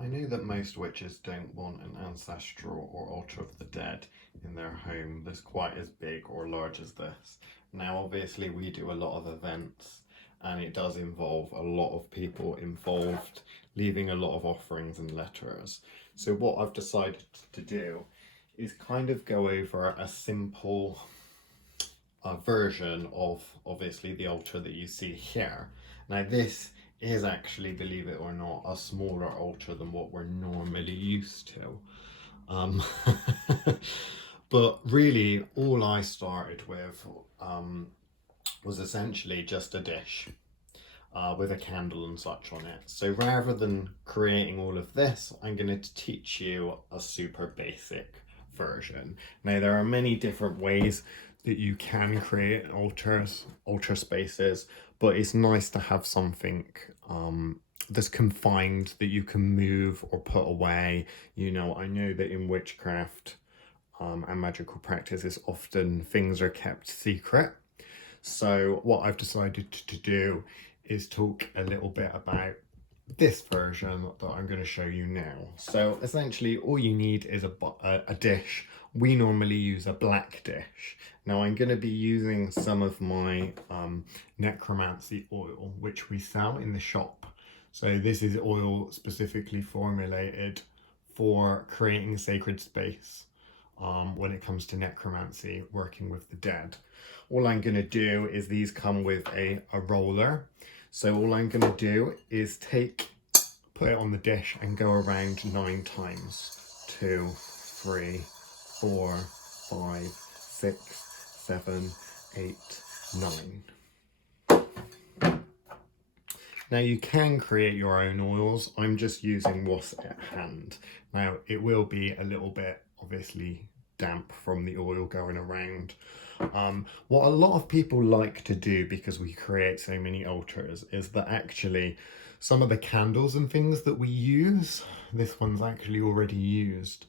I know that most witches don't want an ancestral or altar of the dead in their home that's quite as big or large as this. Now, obviously, we do a lot of events and it does involve a lot of people involved, leaving a lot of offerings and letters. So, what I've decided to do is kind of go over a simple version of obviously the altar that you see here. Now, this is actually, believe it or not, a smaller altar than what we're normally used to. Um, but really, all I started with was essentially just a dish with a candle and such on it. So rather than creating all of this, I'm going to teach you a super basic version. Now, there are many different ways that you can create altar spaces, but it's nice to have something that's confined that you can move or put away. You know, I know that in witchcraft and magical practices, often things are kept secret. So what I've decided to do is talk a little bit about this version that I'm going to show you now. So essentially all you need is a dish. We normally use a black dish. Now I'm going to be using some of my necromancy oil, which we sell in the shop. So this is oil specifically formulated for creating sacred space when it comes to necromancy, working with the dead. All I'm going to do is these come with a roller. So all I'm going to do is put it on the dish and go around 9 times. 2, 3, 4, 5, 6, 7, 8, 9. Now you can create your own oils. I'm just using what's at hand. Now it will be a little bit obviously damp from the oil going around. What a lot of people like to do, because we create so many altars, is that actually some of the candles and things that we use, this one's actually already used,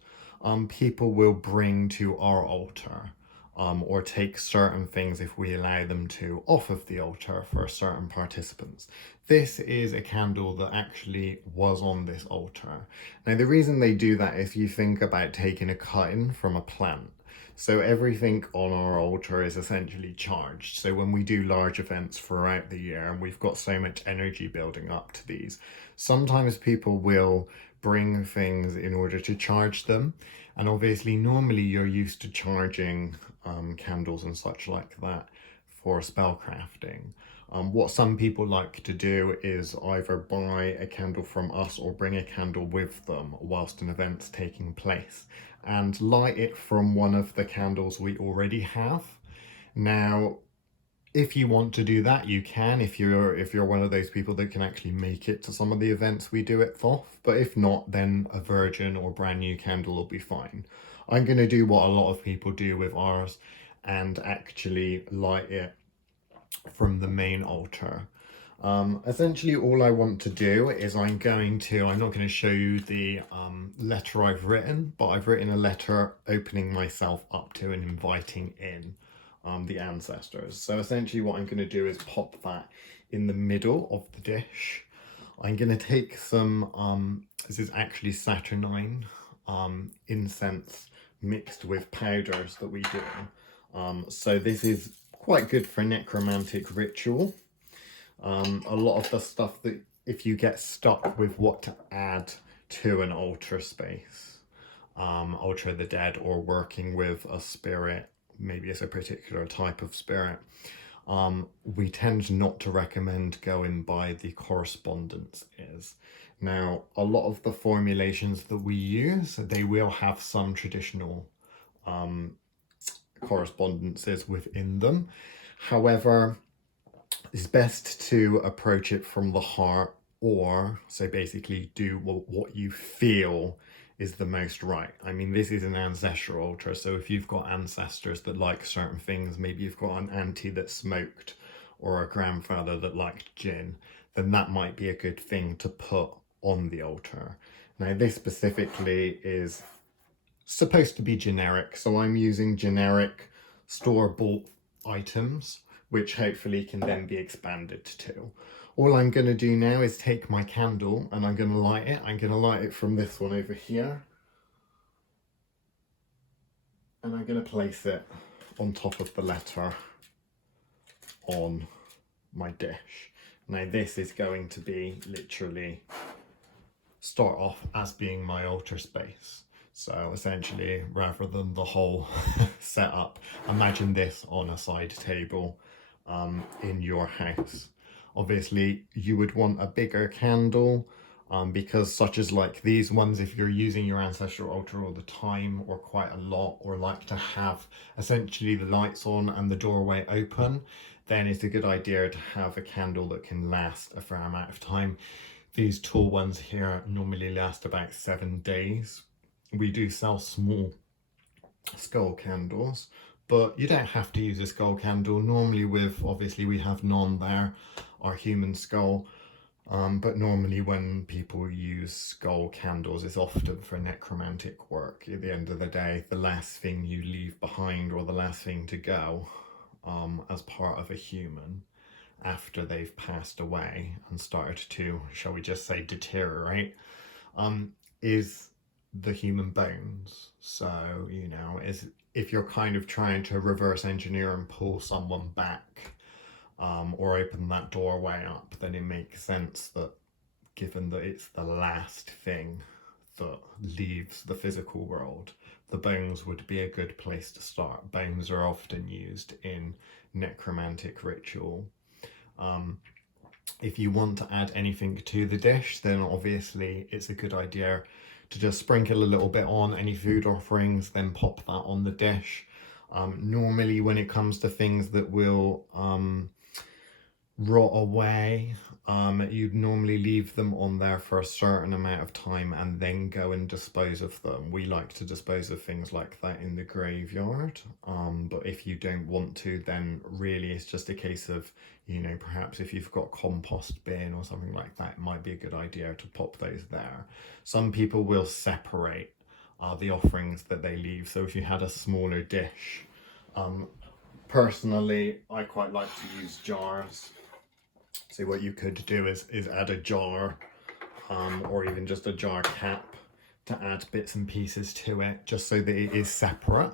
people will bring to our altar. Or take certain things, if we allow them to, off of the altar for certain participants. This is a candle that actually was on this altar. Now the reason they do that is you think about taking a cutting from a plant. So everything on our altar is essentially charged. So when we do large events throughout the year and we've got so much energy building up to these, sometimes people will bring things in order to charge them. And obviously normally you're used to charging candles and such like that for spell crafting. What some people like to do is either buy a candle from us or bring a candle with them whilst an event's taking place and light it from one of the candles we already have. Now, if you want to do that, you can, if you're one of those people that can actually make it to some of the events we do at Thoth. But if not, then a virgin or brand new candle will be fine. I'm going to do what a lot of people do with ours and actually light it from the main altar. Essentially all I want to do is I'm not going to show you the letter I've written, but I've written a letter opening myself up to and inviting in the ancestors. So essentially what I'm going to do is pop that in the middle of the dish. I'm going to take some, this is actually Saturnine incense mixed with powders that we do. So this is quite good for necromantic ritual. A lot of the stuff that if you get stuck with what to add to an altar space, altar of the dead, or working with a spirit, maybe it's a particular type of spirit, we tend not to recommend going by the correspondence is. Now, a lot of the formulations that we use, they will have some traditional correspondences within them. However, it's best to approach it from the heart, or so basically do what you feel is the most right. I mean, this is an ancestral altar, so if you've got ancestors that like certain things, maybe you've got an auntie that smoked or a grandfather that liked gin, then that might be a good thing to put on the altar. Now, this specifically is supposed to be generic, so I'm using generic store-bought items, which hopefully can then be expanded to. All I'm going to do now is take my candle and I'm going to light it. I'm going to light it from this one over here. And I'm going to place it on top of the letter on my dish. Now this is going to be literally start off as being my altar space. So essentially, rather than the whole setup, imagine this on a side table in your house. Obviously, you would want a bigger candle because such as like these ones, if you're using your ancestral altar all the time or quite a lot, or like to have essentially the lights on and the doorway open, then it's a good idea to have a candle that can last a fair amount of time. These tall ones here normally last about 7 days. We do sell small skull candles, but you don't have to use a skull candle. Normally with, obviously we have none there, our human skull, but normally when people use skull candles, it's often for necromantic work. At the end of the day, the last thing you leave behind, or the last thing to go as part of a human after they've passed away and started to, shall we just say, deteriorate, is the human bones. So, you know, if you're kind of trying to reverse engineer and pull someone back or open that doorway up, then it makes sense that, given that it's the last thing that leaves the physical world, the bones would be a good place to start. Bones are often used in necromantic ritual. If you want to add anything to the dish, then obviously it's a good idea to just sprinkle a little bit on any food offerings, then pop that on the dish. Normally when it comes to things that will rot away, you'd normally leave them on there for a certain amount of time and then go and dispose of them. We like to dispose of things like that in the graveyard, but if you don't want to, then really it's just a case of, you know, perhaps if you've got compost bin or something like that, it might be a good idea to pop those there. Some people will separate the offerings that they leave. So if you had a smaller dish, personally I quite like to use jars. So what you could do is add a jar or even just a jar cap to add bits and pieces to it, just so that it is separate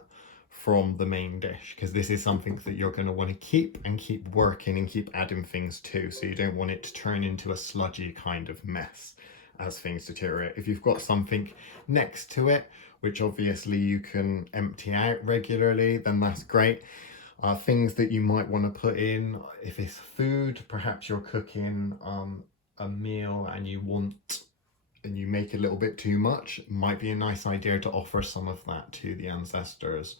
from the main dish, because this is something that you're going to want to keep and keep working and keep adding things to, so you don't want it to turn into a sludgy kind of mess as things deteriorate. If you've got something next to it, which obviously you can empty out regularly, then that's great. Things that you might want to put in, if it's food, perhaps you're cooking a meal and you make a little bit too much, it might be a nice idea to offer some of that to the ancestors,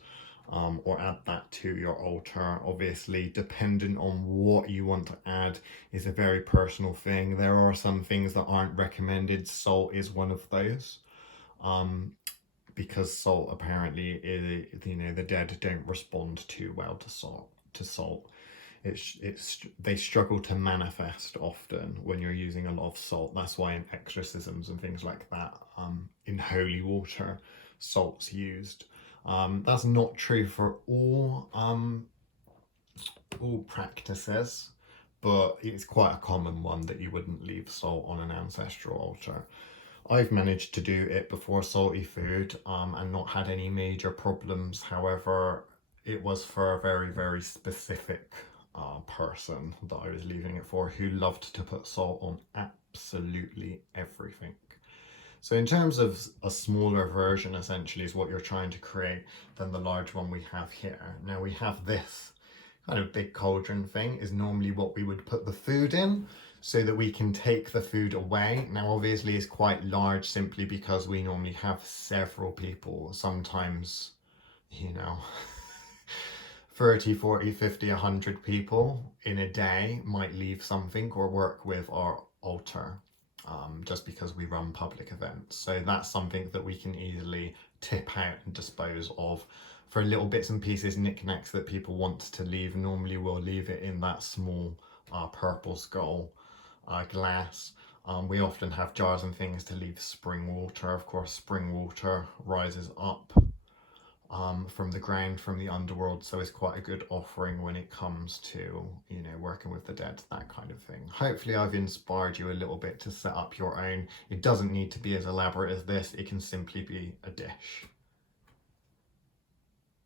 or add that to your altar. Obviously, dependent on what you want to add is a very personal thing. There are some things that aren't recommended. Salt is one of those. Because salt apparently, you know, the dead don't respond too well to salt. They struggle to manifest often when you're using a lot of salt. That's why in exorcisms and things like that, in holy water, salt's used. That's not true for all practices, but it's quite a common one that you wouldn't leave salt on an ancestral altar. I've managed to do it before salty food and not had any major problems. However, it was for a very, very specific person that I was leaving it for, who loved to put salt on absolutely everything. So in terms of a smaller version, essentially, is what you're trying to create than the large one we have here. Now we have this kind of big cauldron thing, is normally what we would put the food in, so that we can take the food away. Now obviously it's quite large simply because we normally have several people, sometimes, you know, 30, 40, 50, 100 people in a day might leave something or work with our altar, just because we run public events. So that's something that we can easily tip out and dispose of. For little bits and pieces, knickknacks that people want to leave, normally we'll leave it in that small purple skull glass. We often have jars and things to leave spring water. Of course, spring water rises up from the ground, from the underworld, so it's quite a good offering when it comes to, you know, working with the dead, that kind of thing. Hopefully I've inspired you a little bit to set up your own. It doesn't need to be as elaborate as this, it can simply be a dish.